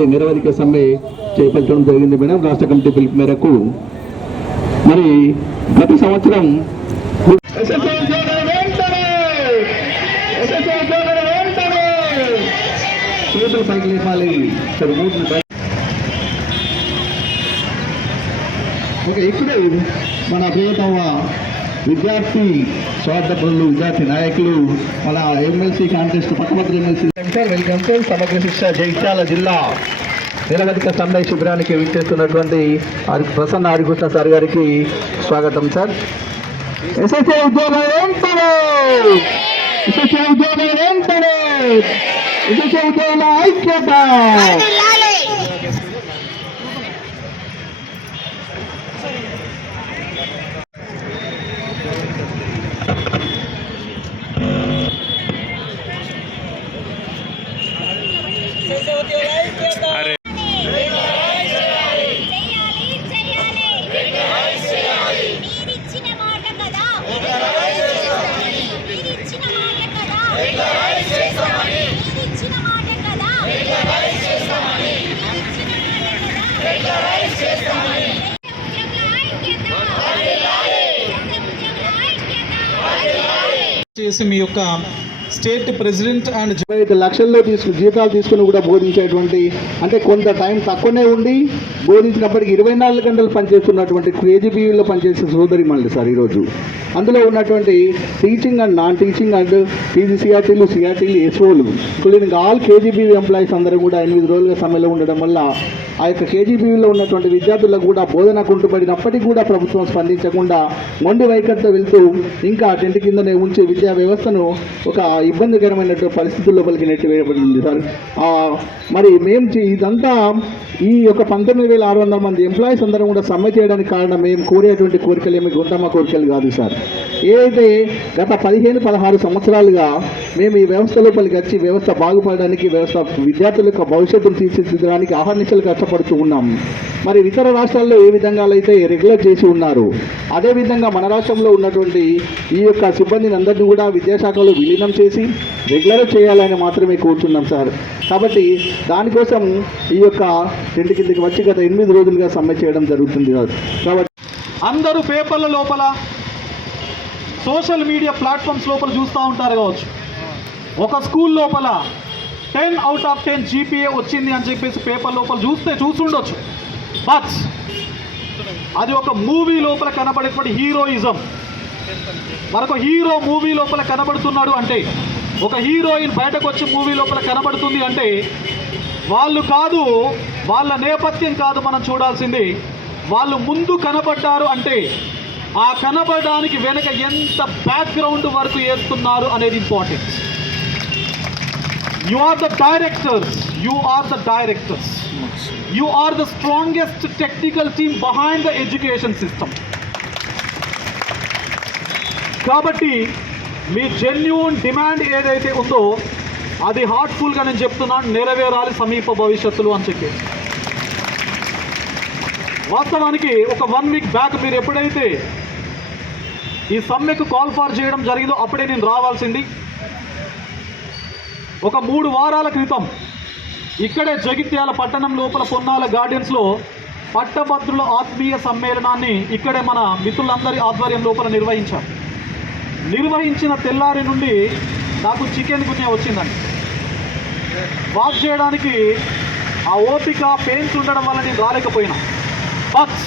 నుండి నిరవధిక సమ్మె చేపట్టడం జరిగింది మేడం. రాష్ట్ర కమిటీ పిలుపు మేరకు. మరి గత సంవత్సరం చేతులు పైకి లేపాలి సరే, మూతులు పైకి ఓకే ఇప్పుడే మన ప్రియతమ విద్యార్థి స్వార్థపరులు విద్యార్థి నాయకులు మన ఎమ్మెల్సీ కాంటెస్ట్ పక్కపత్రి ఎమ్మెల్సీ. వెల్కమ్ సమగ్ర శిక్ష జగిత్యాల జిల్లా. నిరవధిక సమ్మె శిబిరానికి విచ్చేస్తున్నటువంటి ప్రసన్న హరికృష్ణ సార్ గారికి స్వాగతం సార్. ఎస్ఎస్ఏ ఉద్యోగాలు ఏంటనే ఎస్ఎస్ఏ ఉద్యోగాలు ఏంటనే ఎస్ఎస్ఏ ఉద్యోగాల ఐక్యత! మీ యొక్క స్టేట్ ప్రెసిడెంట్ అండ్ ఐదు లక్షల్లో తీసుకు జీతాలు తీసుకుని కూడా బోధించేటువంటి అంటే కొంత టైం తక్కువనే ఉండి బోధించినప్పటికీ ఇరవై నాలుగు గంటలు పనిచేస్తున్నటువంటి కేజీబీవీలో పనిచేసే సోదరి మళ్ళీ సార్ ఈరోజు. అందులో ఉన్నటువంటి teaching and non teaching and PG సిఆర్టీలు సిఆర్టీలు ఎస్ఓలు ఇంక్లూడింగ్ ఆల్ కేజీబీవీ ఎంప్లాయీస్ అందరూ కూడా ఎనిమిది రోజులుగా సమ్మెలో ఉండడం వల్ల ఆ యొక్క కేజీబీవీలో ఉన్నటువంటి విద్యార్థులకు కూడా బోధన కుంటుపడినప్పటికీ కూడా ప్రభుత్వం స్పందించకుండా మొండి వైఖరితో వెళ్తూ ఇంకా టెంట్ కిందనే ఉంచి విద్యా వ్యవస్థను ఒక ఇబ్బందికరమైనటువంటి పరిస్థితుల్లోపలికి నెట్టివేయబడింది సార్. మరి మేము ఇదంతా ఈ యొక్క పంతొమ్మిది వేల ఆరు వందల మంది ఎంప్లాయీస్ అందరం కూడా సమ్మె చేయడానికి కారణం మేము కోరేటువంటి కోరికలు ఏమి? గుంటమ్మ కోరికలు కాదు సార్. ఏదైతే గత పదిహేను పదహారు సంవత్సరాలుగా మేము ఈ వ్యవస్థ లోపలికి వచ్చి వ్యవస్థ బాగుపడడానికి వ్యవస్థ విద్యార్థుల యొక్క భవిష్యత్తును తీర్చిదిద్దడానికి ఆహర్నిశలు కష్టపడుతూ ఉన్నాం. మరి ఇతర రాష్ట్రాల్లో ఏ విధంగా అయితే రెగ్యులర్ చేసి ఉన్నారు అదే విధంగా మన రాష్ట్రంలో ఉన్నటువంటి ఈ యొక్క సిబ్బందిని అందరినీ కూడా విద్యాశాఖలో విలీనం చేసి రెగ్యులర్ చేయాలని మాత్రమే కోరుతున్నాం సార్. కాబట్టి దానికోసం ఈ యొక్క టెంట్ కిందకి వచ్చి గత ఎనిమిది రోజులుగా సమ్మె చేయడం జరుగుతుంది సార్. కాబట్టి అందరూ పేపర్ల లోపల సోషల్ మీడియా ప్లాట్ఫామ్స్ లోపల చూస్తూ ఉంటారు కావచ్చు. ఒక స్కూల్ లోపల ten out of ten GPA వచ్చింది అని చెప్పేసి పేపర్ లోపల చూస్తే చూస్తుండొచ్చు. బట్ అది ఒక మూవీ లోపల కనబడేటువంటి హీరోయిజం. మరొక హీరో మూవీ లోపల కనబడుతున్నాడు అంటే ఒక హీరోయిన్ బయటకు వచ్చి మూవీ లోపల కనబడుతుంది అంటే వాళ్ళు కాదు వాళ్ళ నేపథ్యం కాదు మనం చూడాల్సింది. వాళ్ళు ముందు కనబడ్డారు అంటే ఆ కనబడడానికి వెనక ఎంత బ్యాక్గ్రౌండ్ వరకు వేస్తున్నారు అనేది important you are the directors you are the directors you are the strongest technical team behind the education system కాబట్టి మీ జెన్యున్ డిమాండ్ ఏదైతే ఉందో అది హార్ట్ఫుల్గా నేను చెప్తున్నాను నెరవేరాలి సమీప భవిష్యత్తులో అని చెప్పి. వాస్తవానికి ఒక వన్ వీక్ బ్యాక్ మీరు ఎప్పుడైతే ఈ సమ్మెకు కాల్ ఫార్ చేయడం జరిగిందో అప్పుడే నేను రావాల్సింది. ఒక మూడు వారాల క్రితం ఇక్కడే జగిత్యాల పట్టణం లోపల పొన్నాల గార్డెన్స్లో పట్టభద్రుల ఆత్మీయ సమ్మేళనాన్ని ఇక్కడే మన మిత్రులందరి ఆధ్వర్యం లోపల నిర్వహించారు. నిర్వహించిన తెల్లారి నుండి నాకు చికెన్ గున్య వచ్చిందండి. వాక్ చేయడానికి ఆ ఓపిక పెయిన్స్ ఉండడం వల్ల నేను రాలేకపోయినా. బట్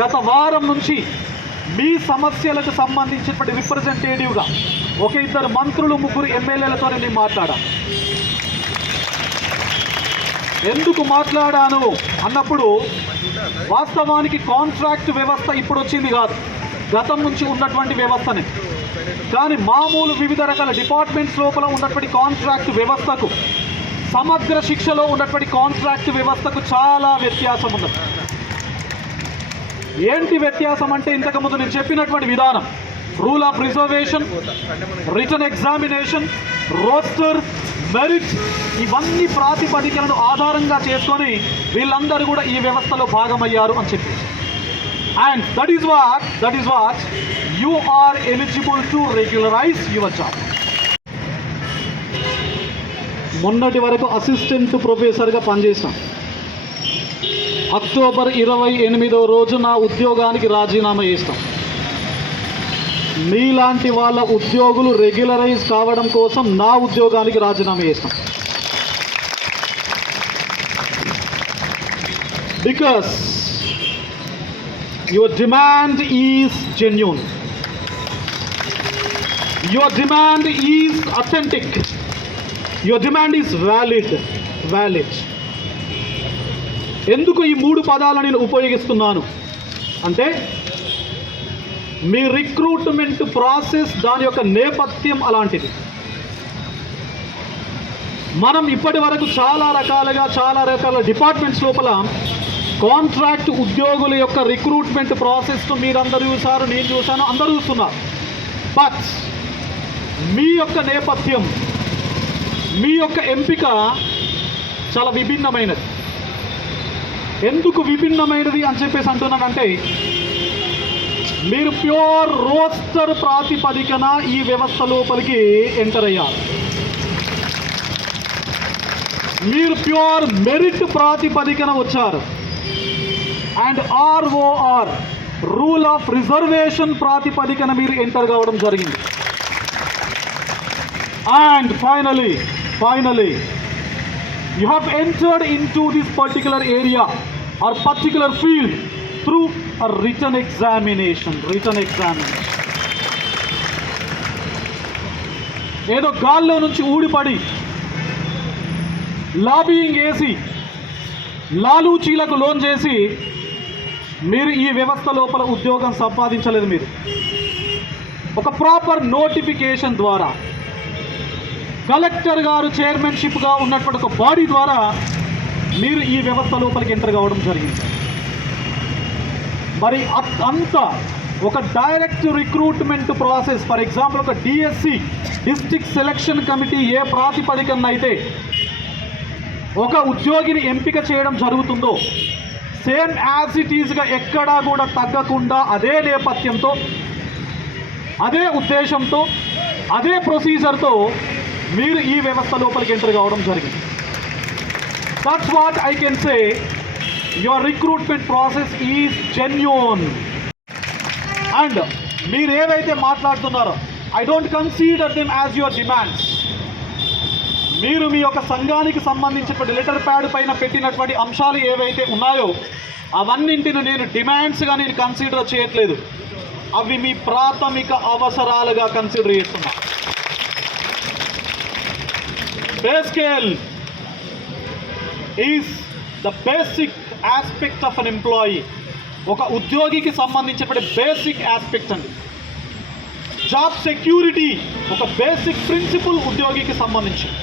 గత వారం నుంచి మీ సమస్యలకు సంబంధించినటువంటి రిప్రజెంటేటివ్గా ఒక ఇద్దరు మంత్రులు ముగ్గురు ఎమ్మెల్యేలతో నేను మాట్లాడా. ఎందుకు మాట్లాడాను అన్నప్పుడు వాస్తవానికి కాంట్రాక్ట్ వ్యవస్థ ఇప్పుడు వచ్చింది కాదు. గతం నుంచి ఉన్నటువంటి వ్యవస్థనే. కానీ మామూలు వివిధ రకాల డిపార్ట్మెంట్స్ లోపల ఉన్నటువంటి కాంట్రాక్ట్ వ్యవస్థకు సమగ్ర శిక్షలో ఉన్నటువంటి కాంట్రాక్ట్ వ్యవస్థకు చాలా వ్యత్యాసం ఉన్నది. ఏంటి వ్యత్యాసం అంటే ఇంతకుముందు నేను చెప్పినటువంటి విధానం. Rule of reservation written examination roster merit ఇవన్నీ ప్రాతిపదికలను ఆధారంగా చేసుకొని వీళ్ళందరూ కూడా ఈ వ్యవస్థలో భాగమయ్యారు అని చెప్పి and that is what that is what you are eligible to regularize your job మొన్నటి వరకు అసిస్టెంట్ ప్రొఫెసర్గా పనిచేసిన అక్టోబర్ ఇరవై ఎనిమిదో రోజు నా ఉద్యోగానికి రాజీనామా చేస్తాం. మీలాంటి వాళ్ళ ఉద్యోగులు రెగ్యులరైజ్ కావడం కోసం నా ఉద్యోగానికి రాజీనామా చేస్తాం. Because your demand is genuine. Your demand is authentic your demand is valid Valid. ఎందుకు ఈ మూడు పదాలను నేను ఉపయోగిస్తున్నాను అంటే మీ రిక్రూట్మెంట్ ప్రాసెస్ దాని యొక్క నేపథ్యం అలాంటిది మనం ఇప్పటి వరకు చాలా రకాలుగా చాలా రకాల డిపార్ట్మెంట్స్ లోపల కాంట్రాక్ట్ ఉద్యోగుల యొక్క రిక్రూట్మెంట్ ప్రాసెస్ను మీరందరూ చూసారు నేను చూశాను అందరూ చూస్తున్నారు. బట్ మీ యొక్క నేపథ్యం మీ యొక్క ఎంపిక చాలా విభిన్నమైనది. ఎందుకు విభిన్నమైనది అని చెప్పేసి అంటున్నానంటే మీరు ప్యూర్ రోస్టర్ ప్రాతిపదికన ఈ వ్యవస్థ లోపలికి ఎంటర్ అయ్యారు. మీరు ప్యూర్ మెరిట్ ప్రాతిపదికన వచ్చారు. And ROR rule of reservation ప్రాతిపదికన మీరు ఎంటర్ కావడం జరిగింది. And finally finally you have entered into this particular area or particular field through written examination written examination ఏదో గాల్లో నుంచి ఊడిపడి లాబీయింగ్ వేసి లాలూచీలకు లోన్ చేసి మీరు ఈ వ్యవస్థ లోపల ఉద్యోగం సంపాదించలేదు మీరు. ఒక ప్రాపర్ నోటిఫికేషన్ ద్వారా కలెక్టర్ గారు చైర్మన్షిప్గా ఉన్నటువంటి ఒక బాడీ ద్వారా మీరు ఈ వ్యవస్థ లోపలికి ఎంటర్ కావడం జరిగింది. మరి అంత ఒక direct recruitment process for example ఒక డిఎస్సి డిస్ట్రిక్ట్ సెలక్షన్ కమిటీ ఏ ప్రాతిపదికన అయితే ఒక ఉద్యోగిని ఎంపిక చేయడం జరుగుతుందో సేమ్ యాజ్ ఇట్ ఈజ్గా ఎక్కడా కూడా తగ్గకుండా అదే నేపథ్యంతో అదే ఉద్దేశంతో అదే ప్రొసీజర్తో మీరు ఈ వ్యవస్థ లోపలికి ఎంటర్ కావడం జరిగింది. That's what I can say your recruitment process is genuine and మీరు ఏవైతే మాట్లాడుతున్నారో I don't consider them as your demands మీరు మీ యొక్క సంఘానికి సంబంధించినటువంటి లెటర్ ప్యాడ్ పైన పెట్టినటువంటి అంశాలు ఏవైతే ఉన్నాయో అవన్నింటిని నేను డిమాండ్స్గా నేను కన్సిడర్ చేయట్లేదు. అవి మీ ప్రాథమిక అవసరాలుగా కన్సిడర్ చేస్తున్నా. Pay scale is the basic aspect of an employee ఒక ఉద్యోగికి సంబంధించినటువంటి బేసిక్ ఆస్పెక్ట్ అండి. జాబ్ సెక్యూరిటీ ఒక బేసిక్ ప్రిన్సిపల్ ఉద్యోగికి సంబంధించింది.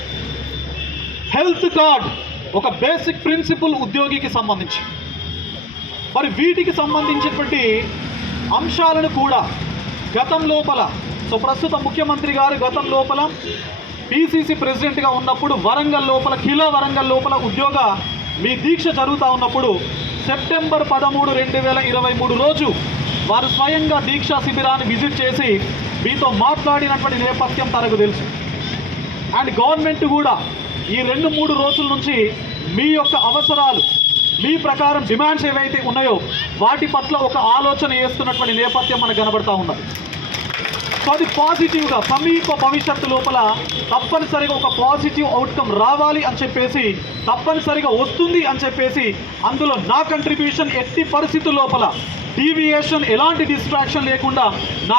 హెల్త్ కార్డ్ ఒక బేసిక్ ప్రిన్సిపల్ ఉద్యోగికి సంబంధించి. మరి వీటికి సంబంధించినటువంటి అంశాలను కూడా గతం లోపల సో ప్రస్తుత ముఖ్యమంత్రి గారు గతం లోపల పీసీసీ ప్రెసిడెంట్గా ఉన్నప్పుడు వరంగల్ లోపల కిలో వరంగల్ లోపల ఉద్యోగ మీ దీక్ష జరుగుతూ ఉన్నప్పుడు సెప్టెంబర్ పదమూడు రెండు వేల ఇరవై మూడు రోజు వారు స్వయంగా దీక్షా శిబిరాన్ని విజిట్ చేసి మీతో మాట్లాడినటువంటి నేపథ్యం తనకు తెలుసు. అండ్ గవర్నమెంట్ కూడా ఈ రెండు మూడు రోజుల నుంచి మీ యొక్క అవసరాలు మీ ప్రకారం డిమాండ్స్ ఏవైతే ఉన్నాయో వాటి పట్ల ఒక ఆలోచన చేస్తున్నటువంటి నేపథ్యం మనకు కనబడతా ఉన్నది. సో అది పాజిటివ్గా సమీప భవిష్యత్తు లోపల తప్పనిసరిగా ఒక పాజిటివ్ అవుట్కమ్ రావాలి అని చెప్పేసి తప్పనిసరిగా వస్తుంది అని చెప్పేసి అందులో నా కంట్రిబ్యూషన్ ఎట్టి పరిస్థితుల లోపల డీవియేషన్ ఎలాంటి డిస్ట్రాక్షన్ లేకుండా నా